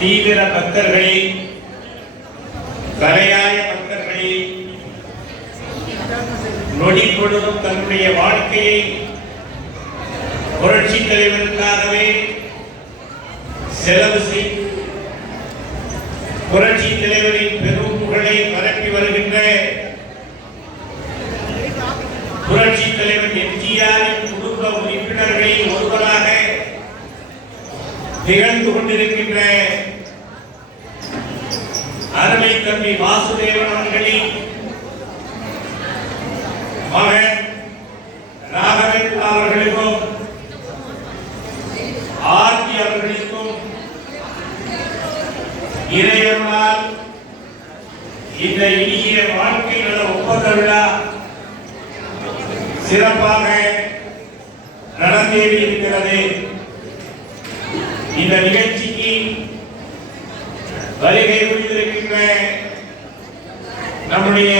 தீவிர பக்தர்களே, கலையாய பக்தர்களே, நொடி பொழுதும் தன்னுடைய வாழ்க்கையை புரட்சி தலைவருக்காகவே செலவு செய்து புரட்சி தலைவரின் பெரும் புகழை பரப்பி வருகின்ற புரட்சி தலைவர் எம்ஜிஆரின் குடும்ப உறுப்பினர்களில் ஒருவராக திகழ்ந்து கொண்டிருக்கின்ற அருமை தம்பி வாசுதேவன் அவர்களின் மகன் ராகவேந்திரா அவர்களுக்கும் ஆர்த்தி அவர்களுக்கும் இறைவனால் இந்த இனிய வாழ்க்கை நல ஒப்பந்த விழா சிறப்பாக நடந்தேறி இருக்கிறது. இந்த நிகழ்ச்சிக்கு வருகை புரிந்திருக்கின்ற நம்முடைய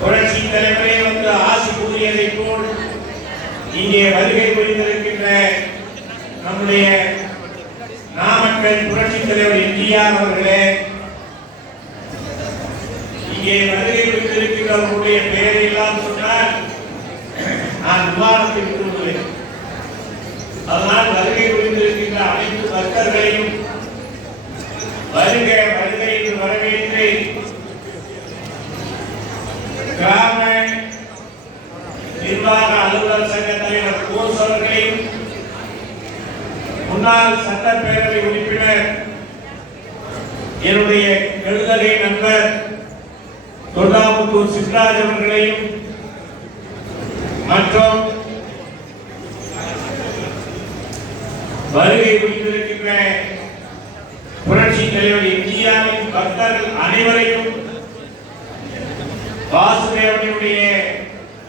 புரட்சி தலைவரே வந்து ஆசி கூறியதை போல் இங்கே வருகை புரிந்திருக்கின்ற நம்முடைய நாமக்கல் புரட்சி தலைவர் எம்ஜிஆர் அவர்களே, இங்கே வருகை புரிந்திருக்கிறவர்களுடைய பெயரை எல்லாம் சொன்னால் நான் விவாதத்தை விரும்புகிறேன். அதனால் வருகை புரிந்திருக்கின்ற அனைத்து பக்தர்களையும் வருக வருக என்று வரவேற்று கிராம நிர்வாக அலுவலர் சங்க தலைவர் கோஸ் அவர்களையும் முன்னாள் சட்டப்பேரவை உறுப்பினர் என்னுடைய எழுதகை நண்பர் தொண்டாமுத்தூர் சிவராஜ் அவர்களையும் மற்றும் வருகை புரிந்திருக்கின்ற புரட்சி தலைவர் எம்ஜிஆரின் பக்தர்கள் அனைவரையும் வாசுதேவனுடைய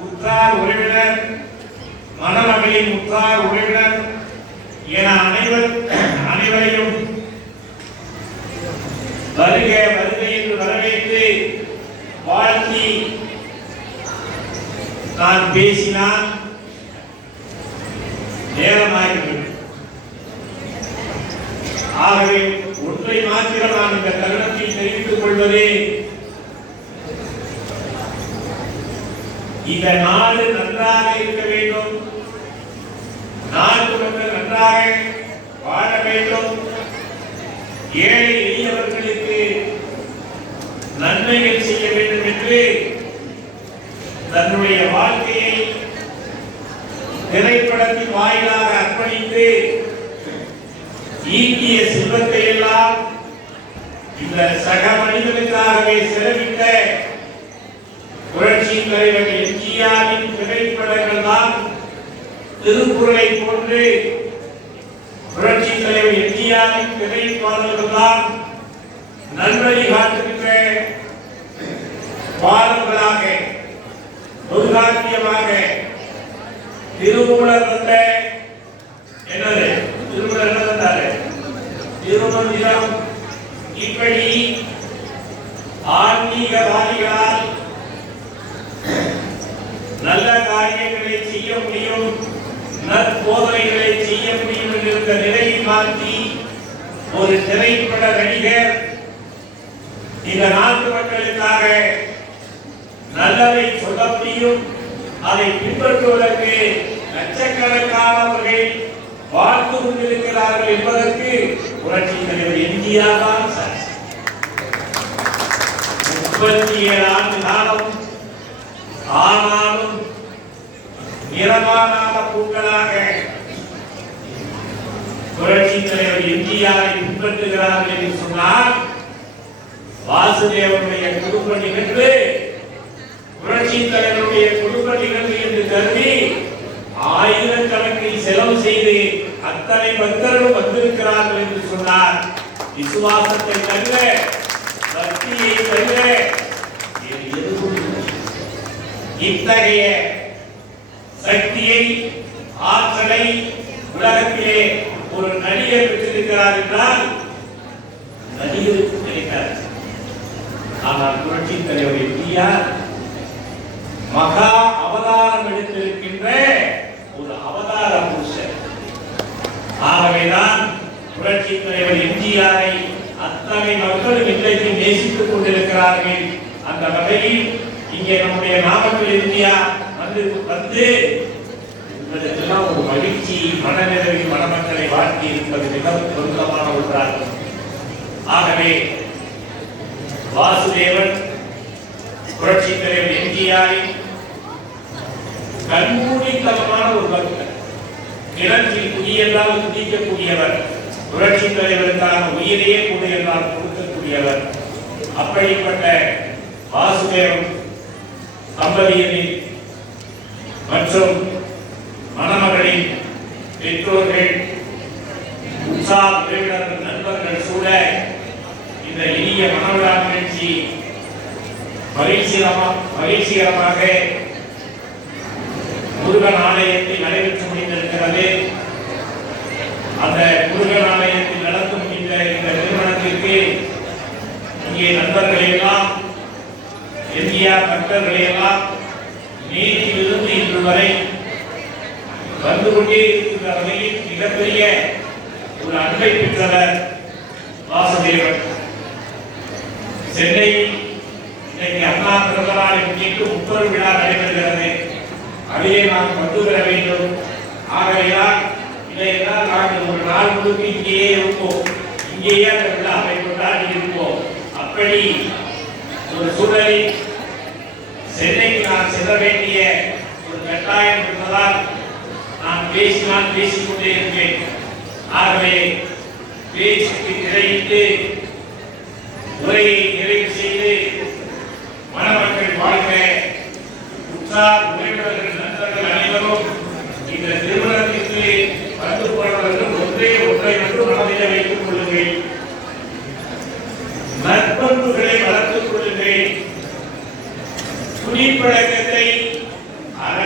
உற்றார் உறவினர், மணமகளின் உற்றார் உறவினர் என அனைவரையும் வருக வருக என்று வரவேற்று வாழ்த்தி நான் பேசினால் நேரமாகிறது. ஆகவே ஒன்றை மாத்திரம் நான் இந்த தருணத்தில் தெரிவித்துக் கொள்வதே, இந்த நாடு நன்றாக இருக்க வேண்டும், நாட்டு மக்கள் நன்றாக வாழ வேண்டும், ஏழை எளியவர்களுக்கு நன்மைகள் செய்ய வேண்டும் என்று தன்னுடைய வாழ்க்கையை திரைப்படத்தின் வாயிலாக அர்ப்பணித்து ஈட்டிய செல்வத்தை எல்லாம் இந்த சக மனிதனுக்காகவே செலவிட்ட புரட்சி தலைவர் எம்ஜிஆரின் திரைப்படங்கள் தான் திருக்குறளை போன்று புரட்சி தலைவர் எம்ஜிஆரின் திரைப்பாடல்கள் தான் நல்வழி காட்டுகின்ற பாடல்களாக தொல்காப்பியமாக திருமூலர் வந்த என்னது திருமூலர் என்ன வந்தாரு திருமந்திரம் இப்படி ஆன்மீகவாதிகளால் நல்ல காரியங்களை செய்ய முடியும், நற்போதனைகளை செய்ய முடியும் என்ற நிலையை மாற்றி ஒரு திரைப்பட நடிகர் இந்த நாட்டு மக்களுக்காக நல்லதை சொல்ல முடியும், அதை பின்பற்றுவதற்கு லட்சக்கணக்கானவர்கள் வாழ்ந்து கொண்டிருக்கிறார்கள் என்பதற்கு புரட்சி தலைவர் எம்ஜிஆர் தான் சார். 37 ஆண்டு காலம் ஆனாலும் நிறமானாத பூக்களாக புரட்சி தலைவர் எம்ஜிஆரை பின்பற்றுகிறார்கள் என்று சொன்னால் வாசுதேவனுடைய குடும்ப நிகழ்வு புரட்சி தலைவருடைய குடும்ப நிகழ்வு என்று கருதி ஆயிரக்கணக்கில் செலவு செய்து அத்தனை பக்தர்களும் வந்திருக்கிறார்கள் என்று சொன்னார். விசுவாசத்தை தவிர, பக்தியை தவிர இத்தகைய சக்தியை, ஆற்றலை உலகத்திலே ஒரு நடிகர் பெற்றிருக்கிறார் என்றால் நடிகருக்கு கிடைக்காது. ஆனால் புரட்சி தலைவர் எம்ஜிஆர் மகா அவதாரம் எடுத்திருக்கின்ற ஒரு அவதார புருஷர். ஆகவேதான் புரட்சி தலைவர் எம்ஜிஆரை அத்தனை மக்களும் இன்றைக்கு நேசித்துக் கொண்டிருக்கிறார்கள். அந்த வகையில் இங்கே நம்முடைய நாமக்கல் இந்தியா வந்து இதெல்லாம் ஒரு மகிழ்ச்சி, மனநிறைவு, மணமக்களை வாழ்த்தி இருப்பது மிகவும் பொருத்தமான ஒன்றாகும். ஆகவே வாசுதேவன் புரட்சி தலைவர் எம்ஜிஆரின் கண்மூடித்தனமான ஒரு பக்தர், கிணற்றில் குடியெல்லாம் குதிக்கக்கூடியவர், புரட்சி தலைவருக்கான உயிரையே கூட எல்லாம் கொடுக்கக்கூடியவர். அப்படிப்பட்ட வாசுதேவன் தம்பதியரின் மற்றும் மணமகளின் பெற்றோர்கள், உற்சாக உறவினர்கள், நண்பர்கள் சூழ இந்த இனிய மனவிழா நிகழ்ச்சி மகிழ்ச்சிகரமாக முருகன் ஆலயத்தில் நடைபெற்று முடிந்திருக்கிறது. அந்த முருகன் ஆலயத்தில் நடந்து முடிந்த இந்த நிறுவனத்திற்கு இங்கே நண்பர்கள் எல்லாம், எம்ஜிஆர் பக்தர்கள் எல்லாம் நேற்றிலிருந்து இன்று வரை வந்து கொண்டே இருக்கின்ற வகையில் மிகப்பெரிய ஒரு அன்பை பெற்றவர் வாசுதேவன். சென்னையில் இன்னைக்கு அண்ணா பிறந்தநாளை முன்னிட்டு 30 விழா நடைபெறுகிறது. அதிலே நாம் வந்து பெற வேண்டும். ஆகையால் இதையெல்லாம் நாங்கள் ஒரு நாள் முழுக்க இங்கேயே இருப்போம், இங்கேயே அந்த விழாவை கொண்டாடி இருப்போம். அப்படி ஒரு சூழலில் சென்னைக்கு நான் செல்ல வேண்டிய ஒரு கட்டாயம் இருப்பதால் நான் பேசிக்கொண்டே இருப்பேன். ஆகவே பேச்சுக்கு இடையிட்டு உரையை நிறைவு செய்து மணமக்கள் வாழ்க, உற்சாக உறவினர்கள், நண்பர்கள் அனைவரும் இந்த திருமணத்திற்கு வந்து போனவர்கள் ஒன்றை மட்டும் மனதில் வைத்துக் கொள்ளுங்கள். நற்பண்புகளை வளர்த்துக் கொள்ளுங்கள். குடிப்பழக்கத்தை